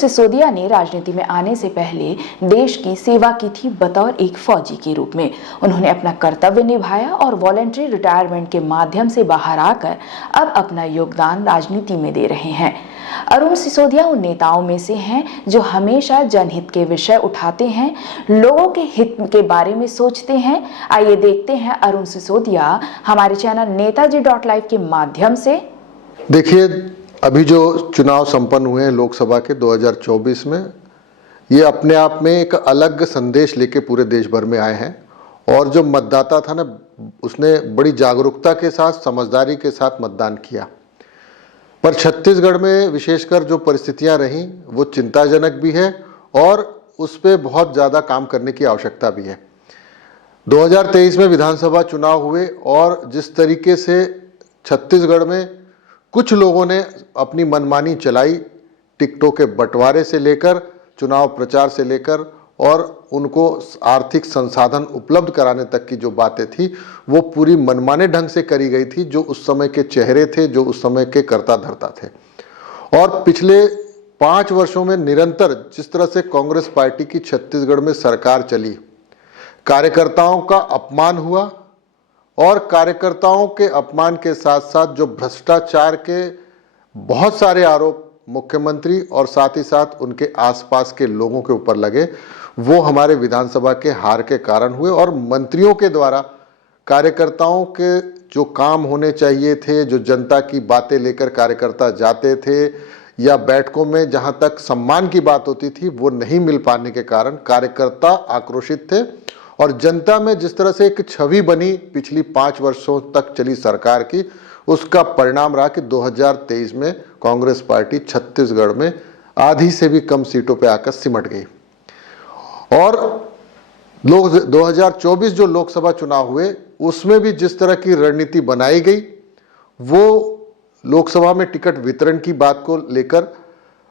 सिसोदिया ने राजनीति में आने से पहले देश की सेवा की थी बतौर एक फौजी के रूप में। उन्होंने अपना कर्तव्य निभाया और वॉलंटरी रिटायरमेंट के माध्यम से बाहर आकर अब अपना योगदान राजनीति में दे रहे हैं। अरुण सिसोदिया उन नेताओं में से हैं जो हमेशा जनहित के विषय उठाते हैं, लोगों के हित के बारे में सोचते हैं। आइए देखते हैं अरुण सिसोदिया हमारे चैनल नेताजी.live के माध्यम से। देखिए, अभी जो चुनाव संपन्न हुए हैं लोकसभा के 2024 में, ये अपने आप में एक अलग संदेश लेके पूरे देश भर में आए हैं। और जो मतदाता था ना, उसने बड़ी जागरूकता के साथ, समझदारी के साथ मतदान किया। पर छत्तीसगढ़ में विशेषकर जो परिस्थितियां रहीं वो चिंताजनक भी है और उस पर बहुत ज़्यादा काम करने की आवश्यकता भी है। 2023 में विधानसभा चुनाव हुए और जिस तरीके से छत्तीसगढ़ में कुछ लोगों ने अपनी मनमानी चलाई, टिकटों के बंटवारे से लेकर चुनाव प्रचार से लेकर और उनको आर्थिक संसाधन उपलब्ध कराने तक की जो बातें थी वो पूरी मनमाने ढंग से करी गई थी, जो उस समय के चेहरे थे, जो उस समय के कर्ता धर्ता थे। और पिछले 5 वर्षों में निरंतर जिस तरह से कांग्रेस पार्टी की छत्तीसगढ़ में सरकार चली, कार्यकर्ताओं का अपमान हुआ और कार्यकर्ताओं के अपमान के साथ साथ जो भ्रष्टाचार के बहुत सारे आरोप मुख्यमंत्री और साथ ही साथ उनके आसपास के लोगों के ऊपर लगे, वो हमारे विधानसभा के हार के कारण हुए। और मंत्रियों के द्वारा कार्यकर्ताओं के जो काम होने चाहिए थे, जो जनता की बातें लेकर कार्यकर्ता जाते थे या बैठकों में जहां तक सम्मान की बात होती थी, वो नहीं मिल पाने के कारण कार्यकर्ता आक्रोशित थे। और जनता में जिस तरह से एक छवि बनी पिछली 5 वर्षों तक चली सरकार की, उसका परिणाम रहा कि 2023 में कांग्रेस पार्टी छत्तीसगढ़ में आधी से भी कम सीटों पे आकर सिमट गई। और 2024 जो लोकसभा चुनाव हुए उसमें भी जिस तरह की रणनीति बनाई गई, वो लोकसभा में टिकट वितरण की बात को लेकर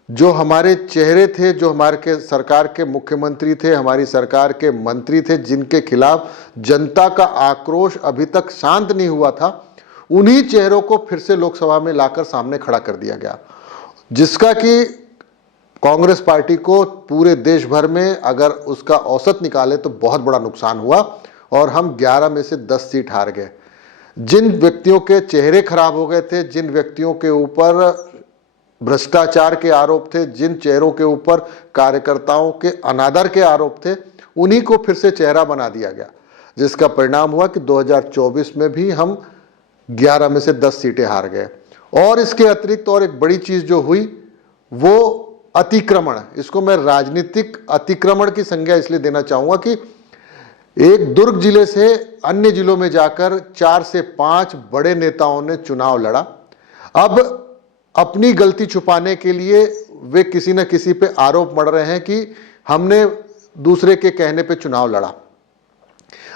जो हमारे चेहरे थे, जो हमारे के सरकार के मुख्यमंत्री थे, हमारी सरकार के मंत्री थे, जिनके खिलाफ जनता का आक्रोश अभी तक शांत नहीं हुआ था, उन्हीं चेहरों को फिर से लोकसभा में लाकर सामने खड़ा कर दिया गया, जिसका कि कांग्रेस पार्टी को पूरे देश भर में अगर उसका औसत निकाले तो बहुत बड़ा नुकसान हुआ और हम 11 में से 10 सीट हार गए। जिन व्यक्तियों के चेहरे खराब हो गए थे, जिन व्यक्तियों के ऊपर भ्रष्टाचार के आरोप थे, जिन चेहरों के ऊपर कार्यकर्ताओं के अनादर के आरोप थे, उन्हीं को फिर से चेहरा बना दिया गया, जिसका परिणाम हुआ कि 2024 में भी हम 11 में से 10 सीटें हार गए। और इसके अतिरिक्त और एक बड़ी चीज जो हुई वो अतिक्रमण, इसको मैं राजनीतिक अतिक्रमण की संज्ञा इसलिए देना चाहूंगा कि एक दुर्ग जिले से अन्य जिलों में जाकर 4 से 5 बड़े नेताओं ने चुनाव लड़ा। अब अपनी गलती छुपाने के लिए वे किसी न किसी पे आरोप मढ़ रहे हैं कि हमने दूसरे के कहने पे चुनाव लड़ा।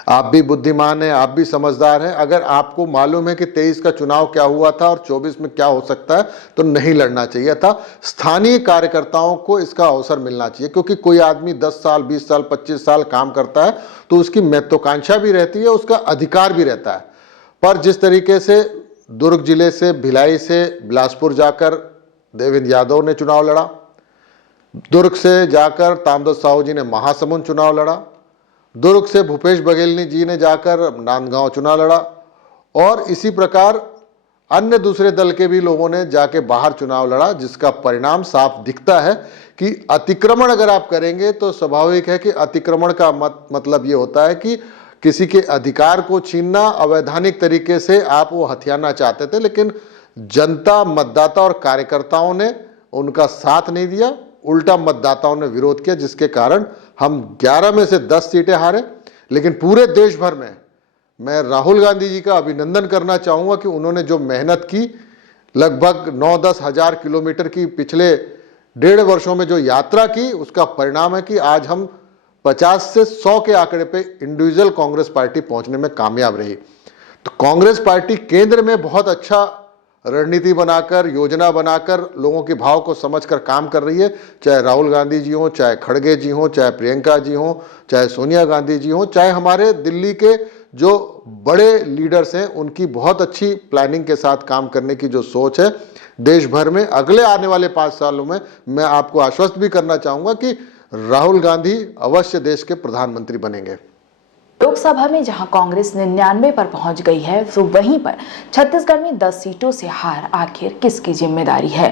आप भी बुद्धिमान हैं, आप भी समझदार हैं। अगर आपको मालूम है कि 23 का चुनाव क्या हुआ था और 24 में क्या हो सकता है, तो नहीं लड़ना चाहिए था। स्थानीय कार्यकर्ताओं को इसका अवसर मिलना चाहिए, क्योंकि कोई आदमी 10 साल, 20 साल, 25 साल काम करता है तो उसकी महत्वाकांक्षा भी रहती है, उसका अधिकार भी रहता है। पर जिस तरीके से दुर्ग जिले से, भिलाई से बिलासपुर जाकर देवेंद्र यादव ने चुनाव लड़ा, दुर्ग से जाकर तामदत्त साहू जी ने महासमुंद चुनाव लड़ा, दुर्ग से भूपेश बघेल जी ने जाकर नांदगांव चुनाव लड़ा, और इसी प्रकार अन्य दूसरे दल के भी लोगों ने जाके बाहर चुनाव लड़ा, जिसका परिणाम साफ दिखता है कि अतिक्रमण अगर आप करेंगे तो स्वाभाविक है कि अतिक्रमण का मतलब ये होता है कि किसी के अधिकार को छीनना, अवैधानिक तरीके से आप वो हथियाना चाहते थे, लेकिन जनता, मतदाता और कार्यकर्ताओं ने उनका साथ नहीं दिया, उल्टा मतदाताओं ने विरोध किया, जिसके कारण हम 11 में से 10 सीटें हारे। लेकिन पूरे देश भर में मैं राहुल गांधी जी का अभिनंदन करना चाहूँगा कि उन्होंने जो मेहनत की, लगभग 9-10 हज़ार किलोमीटर की पिछले 1.5 वर्षों में जो यात्रा की, उसका परिणाम है कि आज हम 50 से 100 के आंकड़े पे इंडिविजुअल कांग्रेस पार्टी पहुंचने में कामयाब रही। तो कांग्रेस पार्टी केंद्र में बहुत अच्छा रणनीति बनाकर, योजना बनाकर लोगों के भाव को समझकर काम कर रही है। चाहे राहुल गांधी जी हों, चाहे खड़गे जी हों, चाहे प्रियंका जी हों, चाहे सोनिया गांधी जी हों, चाहे हमारे दिल्ली के जो बड़े लीडर्स हैं, उनकी बहुत अच्छी प्लानिंग के साथ काम करने की जो सोच है, देश भर में अगले आने वाले 5 सालों में मैं आपको आश्वस्त भी करना चाहूंगा कि राहुल गांधी अवश्य देश के प्रधानमंत्री बनेंगे। लोकसभा में जहां कांग्रेस 99 पर पहुंच गई है, तो वहीं पर छत्तीसगढ़ में 10 सीटों से हार आखिर किसकी जिम्मेदारी है?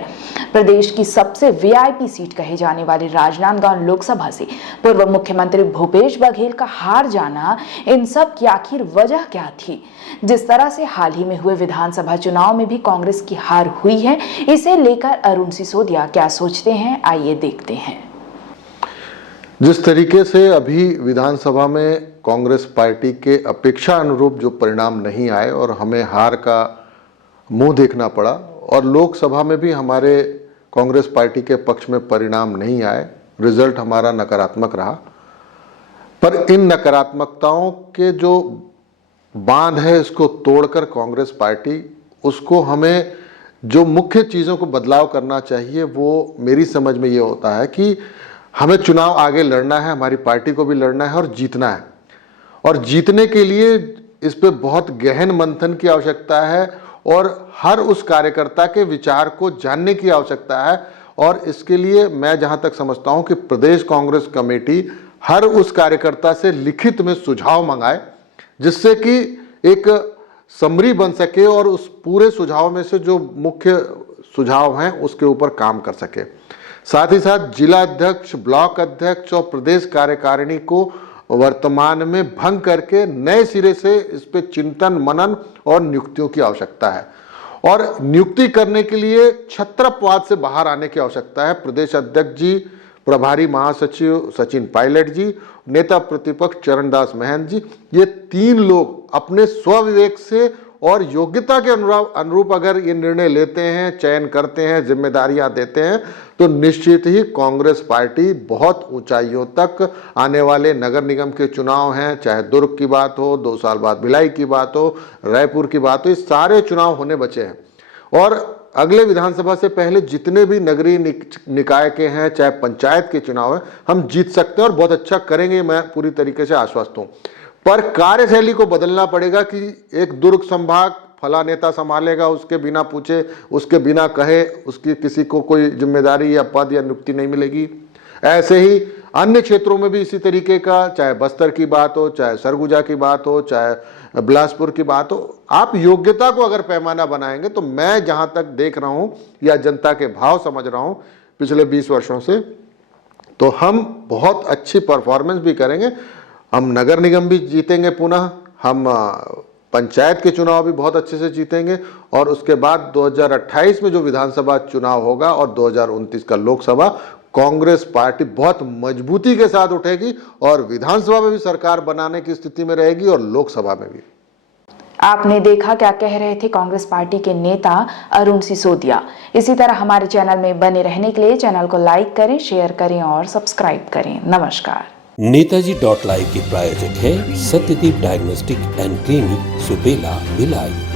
प्रदेश की सबसे वीआईपी सीट कहे जाने वाली राजनांदगांव लोकसभा से पूर्व मुख्यमंत्री भूपेश बघेल का हार जाना, इन सब की आखिर वजह क्या थी? जिस तरह से हाल ही में हुए विधानसभा चुनाव में भी कांग्रेस की हार हुई है, इसे लेकर अरुण सिसोदिया क्या सोचते हैं, आइए देखते हैं। जिस तरीके से अभी विधानसभा में कांग्रेस पार्टी के अपेक्षा अनुरूप जो परिणाम नहीं आए और हमें हार का मुंह देखना पड़ा, और लोकसभा में भी हमारे कांग्रेस पार्टी के पक्ष में परिणाम नहीं आए, रिजल्ट हमारा नकारात्मक रहा। पर इन नकारात्मकताओं के जो बांध है, इसको तोड़कर कांग्रेस पार्टी, उसको हमें जो मुख्य चीज़ों को बदलाव करना चाहिए, वो मेरी समझ में ये होता है कि हमें चुनाव आगे लड़ना है, हमारी पार्टी को भी लड़ना है और जीतना है। और जीतने के लिए इस पे बहुत गहन मंथन की आवश्यकता है और हर उस कार्यकर्ता के विचार को जानने की आवश्यकता है। और इसके लिए मैं जहां तक समझता हूं कि प्रदेश कांग्रेस कमेटी हर उस कार्यकर्ता से लिखित में सुझाव मंगाए, जिससे कि एक समरी बन सके और उस पूरे सुझाव में से जो मुख्य सुझाव हैं उसके ऊपर काम कर सके। साथ ही साथ जिला अध्यक्ष, ब्लॉक अध्यक्ष और प्रदेश कार्यकारिणी को वर्तमान में भंग करके नए सिरे से इस पे चिंतन मनन और नियुक्तियों की आवश्यकता है। और नियुक्ति करने के लिए छत्रपवाद से बाहर आने की आवश्यकता है। प्रदेश अध्यक्ष जी, प्रभारी महासचिव सचिन पायलट जी, नेता प्रतिपक्ष चरणदास महंत जी, ये 3 लोग अपने स्वविवेक से और योग्यता के अनुरूप अगर ये निर्णय लेते हैं, चयन करते हैं, जिम्मेदारियां देते हैं, तो निश्चित ही कांग्रेस पार्टी बहुत ऊंचाइयों तक आने वाले नगर निगम के चुनाव हैं, चाहे दुर्ग की बात हो, 2 साल बाद भिलाई की बात हो, रायपुर की बात हो, ये सारे चुनाव होने बचे हैं। और अगले विधानसभा से पहले जितने भी नगरीय निकाय के हैं, चाहे पंचायत के चुनाव हैं, हम जीत सकते हैं और बहुत अच्छा करेंगे, मैं पूरी तरीके से आश्वस्त हूँ। पर कार्यशैली को बदलना पड़ेगा कि एक दुर्ग संभाग फला नेता संभालेगा, उसके बिना पूछे, उसके बिना कहे, उसकी किसी को कोई जिम्मेदारी या पद या नियुक्ति नहीं मिलेगी। ऐसे ही अन्य क्षेत्रों में भी इसी तरीके का, चाहे बस्तर की बात हो, चाहे सरगुजा की बात हो, चाहे बिलासपुर की बात हो, आप योग्यता को अगर पैमाना बनाएंगे, तो मैं जहां तक देख रहा हूं या जनता के भाव समझ रहा हूं पिछले 20 वर्षों से, तो हम बहुत अच्छी परफॉर्मेंस भी करेंगे। हम नगर निगम भी जीतेंगे पुनः, हम पंचायत के चुनाव भी बहुत अच्छे से जीतेंगे, और उसके बाद 2028 में जो विधानसभा चुनाव होगा और 2029 का लोकसभा, कांग्रेस पार्टी बहुत मजबूती के साथ उठेगी और विधानसभा में भी सरकार बनाने की स्थिति में रहेगी और लोकसभा में भी। आपने देखा क्या कह रहे थे कांग्रेस पार्टी के नेता अरुण सिसोदिया। इसी तरह हमारे चैनल में बने रहने के लिए चैनल को लाइक करें, शेयर करें और सब्सक्राइब करें। नमस्कार। नेताजी.live के प्रायोजक है Satyadeep diagnostic and clinic, Supela, Bhilai.